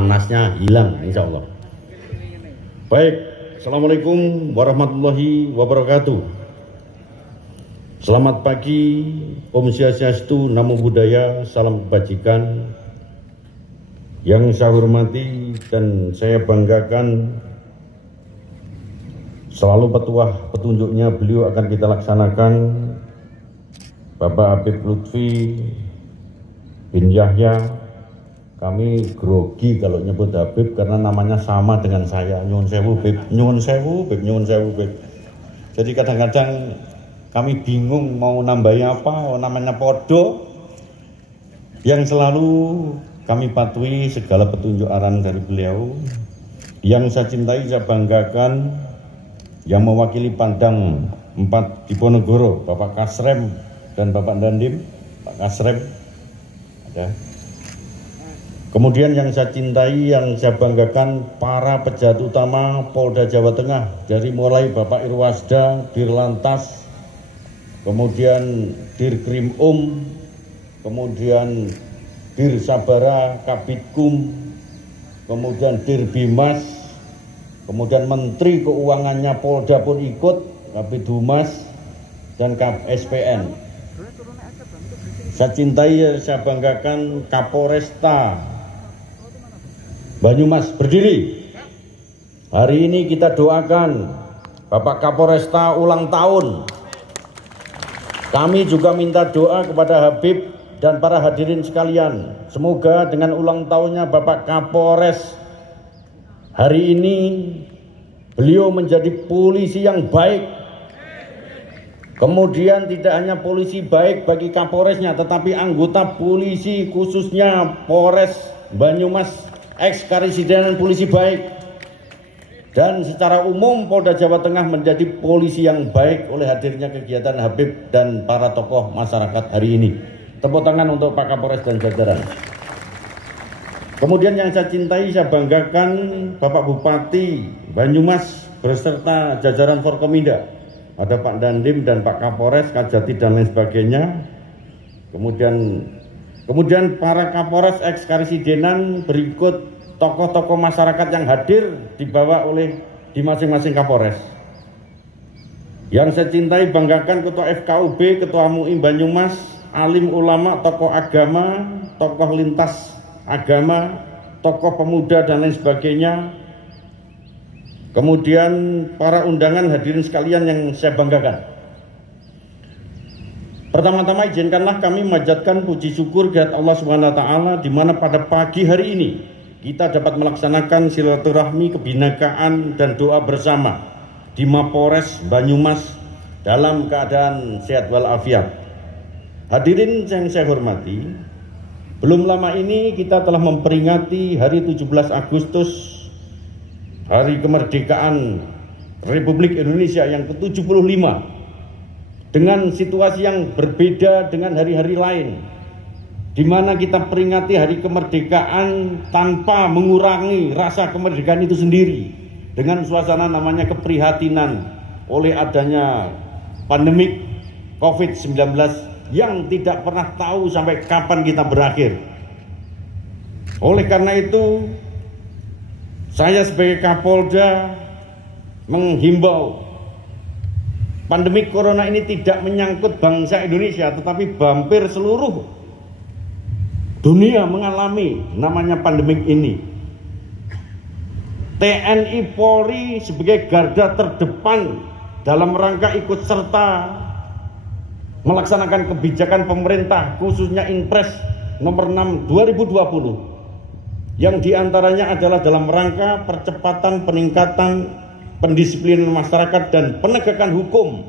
panasnya hilang insya Allah. Baik, Assalamualaikum warahmatullahi wabarakatuh. Selamat pagi, Om Swastiastu, Namo Buddhaya, salam kebajikan. Yang saya hormati dan saya banggakan, selalu petunjuknya beliau akan kita laksanakan, Bapak Habib Lutfi bin Yahya. Kami grogi kalau nyebut Habib karena namanya sama dengan saya, nyuwun sewu Bib, nyuwun sewu Bib, nyuwun sewu Bib. Jadi kadang-kadang kami bingung mau nambahi apa, namanya podo. Yang selalu kami patuhi segala petunjuk arahan dari beliau. Yang saya cintai, saya banggakan, yang mewakili Padang 4 Diponegoro, Bapak Kasrem dan Bapak Dandim. Pak Kasrem ada. Kemudian yang saya cintai, yang saya banggakan, para pejabat utama Polda Jawa Tengah, dari mulai Bapak Irwasda, Dirlantas, kemudian Dirkrim kemudian Dir Sabara, Kabitkum, kemudian Dir Bimas, kemudian Menteri Keuangannya Polda pun ikut, Kabid Humas, dan SPN. Saya cintai, saya banggakan Kapolresta Banyumas berdiri. Hari ini kita doakan Bapak Kapolresta ulang tahun. Kami juga minta doa kepada Habib dan para hadirin sekalian. Semoga dengan ulang tahunnya Bapak Kapolres hari ini, beliau menjadi polisi yang baik. Kemudian tidak hanya polisi baik bagi Kapolresnya, tetapi anggota polisi khususnya Polres Banyumas, ex-karisidenan polisi baik, dan secara umum Polda Jawa Tengah menjadi polisi yang baik oleh hadirnya kegiatan Habib dan para tokoh masyarakat hari ini. Tepuk tangan untuk Pak Kapolres dan jajaran. Kemudian yang saya cintai, saya banggakan Bapak Bupati Banyumas beserta jajaran Forkominda. Ada Pak Dandim dan Pak Kapolres, Kajati dan lain sebagainya. Kemudian para Kapolres ex-karisidenan, berikut tokoh-tokoh masyarakat yang hadir dibawa oleh di masing-masing Kapolres. Yang saya cintai, banggakan Ketua FKUB, Ketua MUI Banyumas, alim ulama, tokoh agama, tokoh lintas agama, tokoh pemuda dan lain sebagainya. Kemudian para undangan hadirin sekalian yang saya banggakan. Pertama-tama izinkanlah kami memanjatkan puji syukur kehadirat Allah Subhanahu wa taala, di mana pada pagi hari ini kita dapat melaksanakan silaturahmi, kebinekaan dan doa bersama di Mapores Banyumas dalam keadaan sehat walafiat. Hadirin yang saya hormati, belum lama ini kita telah memperingati hari 17 Agustus, hari kemerdekaan Republik Indonesia yang ke-75. Dengan situasi yang berbeda dengan hari-hari lain, di mana kita peringati hari kemerdekaan tanpa mengurangi rasa kemerdekaan itu sendiri, dengan suasana namanya keprihatinan oleh adanya pandemik COVID-19 yang tidak pernah tahu sampai kapan kita berakhir. Oleh karena itu, saya sebagai Kapolda menghimbau, pandemi corona ini tidak menyangkut bangsa Indonesia, tetapi hampir seluruh dunia mengalami namanya pandemik ini. TNI Polri sebagai garda terdepan dalam rangka ikut serta melaksanakan kebijakan pemerintah, khususnya Inpres nomor 6 2020, yang diantaranya adalah dalam rangka percepatan peningkatan pendisiplinan masyarakat dan penegakan hukum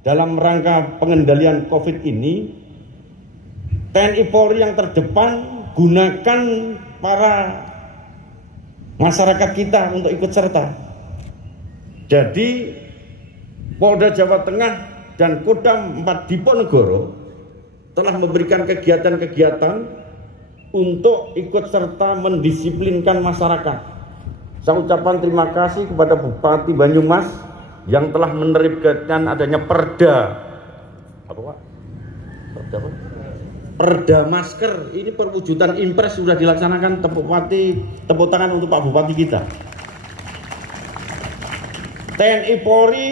dalam rangka pengendalian COVID ini. TNI Polri yang terdepan, gunakan para masyarakat kita untuk ikut serta. Jadi Polda Jawa Tengah dan Kodam 4 Diponegoro telah memberikan kegiatan-kegiatan untuk ikut serta mendisiplinkan masyarakat. Saya ucapkan terima kasih kepada Bupati Banyumas yang telah menerbitkan adanya perda perda masker, ini perwujudan impres sudah dilaksanakan. Tepuk tangan untuk Pak Bupati kita. TNI Polri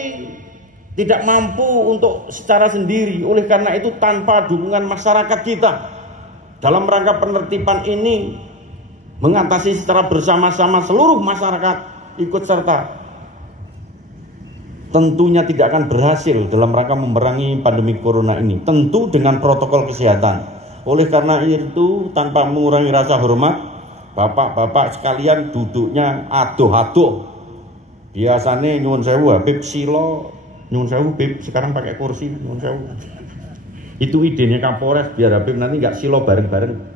tidak mampu untuk secara sendiri, oleh karena itu tanpa dukungan masyarakat kita dalam rangka penertiban ini mengatasi secara bersama-sama seluruh masyarakat ikut serta, tentunya tidak akan berhasil dalam rangka memerangi pandemi corona ini, tentu dengan protokol kesehatan. Oleh karena itu, tanpa mengurangi rasa hormat, bapak-bapak sekalian duduknya aduh-aduh. Biasanya nyuwun sewu Habib silo, nyuwun sewu Habib sekarang pakai kursi, nyuwun sewu. Itu idenya Kapolres, biar Habib nanti nggak silo bareng-bareng.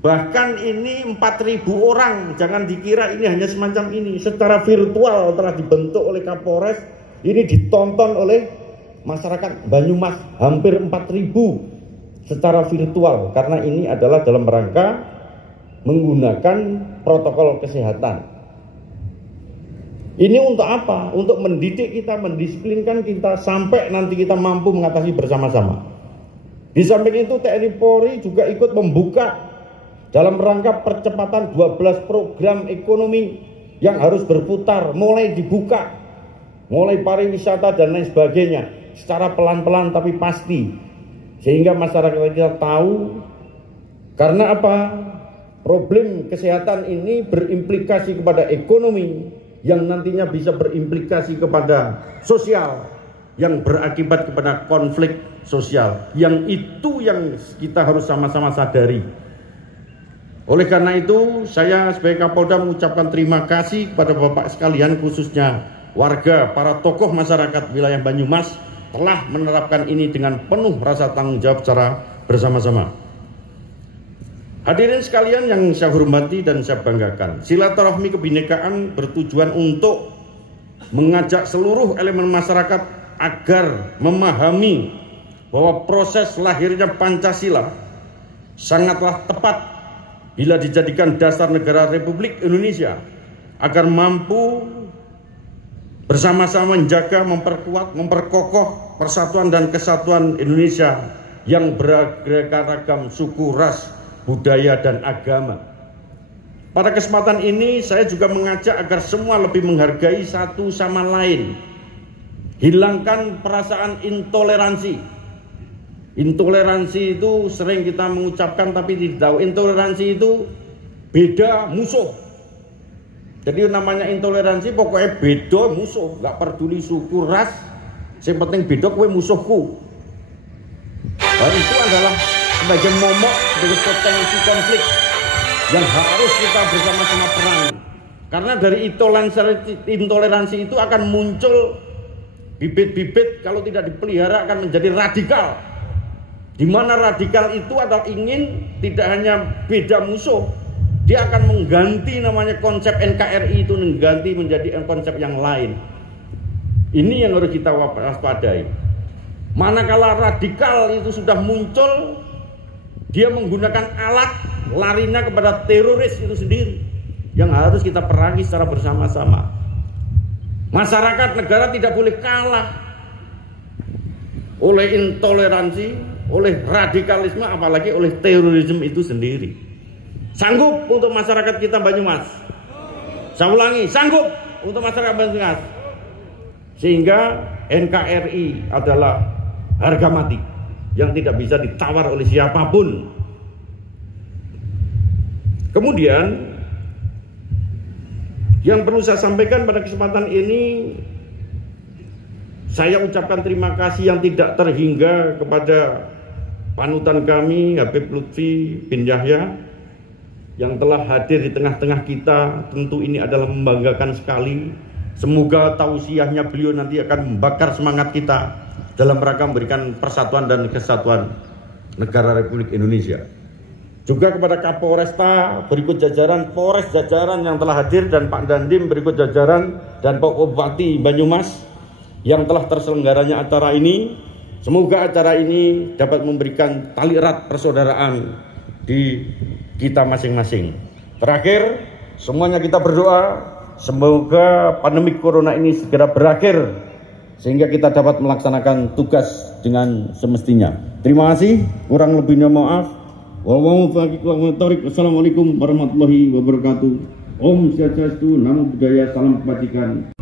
Bahkan ini 4.000 orang, jangan dikira ini hanya semacam ini. Secara virtual telah dibentuk oleh Kapolres, ini ditonton oleh masyarakat Banyumas hampir 4.000 secara virtual, karena ini adalah dalam rangka menggunakan protokol kesehatan. Ini untuk apa? Untuk mendidik kita, mendisiplinkan kita sampai nanti kita mampu mengatasi bersama-sama. Di samping itu TNI Polri juga ikut membuka dalam rangka percepatan 12 program ekonomi yang harus berputar, mulai dibuka, mulai pariwisata dan lain sebagainya, secara pelan-pelan tapi pasti, sehingga masyarakat kita tahu. Karena apa? Problem kesehatan ini berimplikasi kepada ekonomi, yang nantinya bisa berimplikasi kepada sosial, yang berakibat kepada konflik sosial. Yang itu yang kita harus sama-sama sadari. Oleh karena itu, saya sebagai Kapolda mengucapkan terima kasih kepada Bapak sekalian, khususnya warga, para tokoh masyarakat wilayah Banyumas, telah menerapkan ini dengan penuh rasa tanggung jawab secara bersama-sama. Hadirin sekalian yang saya hormati dan saya banggakan, silaturahmi kebinekaan bertujuan untuk mengajak seluruh elemen masyarakat agar memahami bahwa proses lahirnya Pancasila sangatlah tepat bila dijadikan dasar negara Republik Indonesia, agar mampu bersama-sama menjaga, memperkuat, memperkokoh persatuan dan kesatuan Indonesia yang beraneka ragam suku, ras, budaya, dan agama. Pada kesempatan ini saya juga mengajak agar semua lebih menghargai satu sama lain. Hilangkan perasaan intoleransi. Intoleransi itu sering kita mengucapkan tapi tidak tahu. Intoleransi itu beda musuh. Jadi namanya intoleransi pokoknya beda musuh, nggak peduli suku, ras, yang penting beda kowe musuhku. Dan itu adalah sebagai momok, sebagai potensi konflik yang harus kita bersama-sama perangi. Karena dari intoleransi itu akan muncul bibit-bibit, kalau tidak dipelihara akan menjadi radikal. Di mana radikal itu adalah ingin tidak hanya beda musuh, dia akan mengganti namanya konsep NKRI itu, mengganti menjadi konsep yang lain. Ini yang harus kita waspadai. Manakala radikal itu sudah muncul, dia menggunakan alat larinya kepada teroris itu sendiri, yang harus kita perangi secara bersama-sama. Masyarakat negara tidak boleh kalah oleh intoleransi, oleh radikalisme, apalagi oleh terorisme itu sendiri. Sanggup untuk masyarakat kita Banyumas? Saya ulangi, sanggup untuk masyarakat Banyumas? Sehingga NKRI adalah harga mati yang tidak bisa ditawar oleh siapapun. Kemudian yang perlu saya sampaikan pada kesempatan ini, saya ucapkan terima kasih yang tidak terhingga kepada panutan kami Habib Lutfi bin Yahya yang telah hadir di tengah-tengah kita. Tentu ini adalah membanggakan sekali. Semoga tausiahnya beliau nanti akan membakar semangat kita dalam rangka memberikan persatuan dan kesatuan negara Republik Indonesia. Juga kepada Kapolresta berikut jajaran, Polres jajaran yang telah hadir, dan Pak Dandim berikut jajaran, dan Pak Bupati Banyumas yang telah terselenggaranya acara ini. Semoga acara ini dapat memberikan tali erat persaudaraan di kita masing-masing. Terakhir, semuanya kita berdoa semoga pandemi corona ini segera berakhir sehingga kita dapat melaksanakan tugas dengan semestinya. Terima kasih, kurang lebihnya maaf. Wassalamualaikum warahmatullahi wabarakatuh. Om Swastiastu, Namo Buddhaya, salam kebajikan.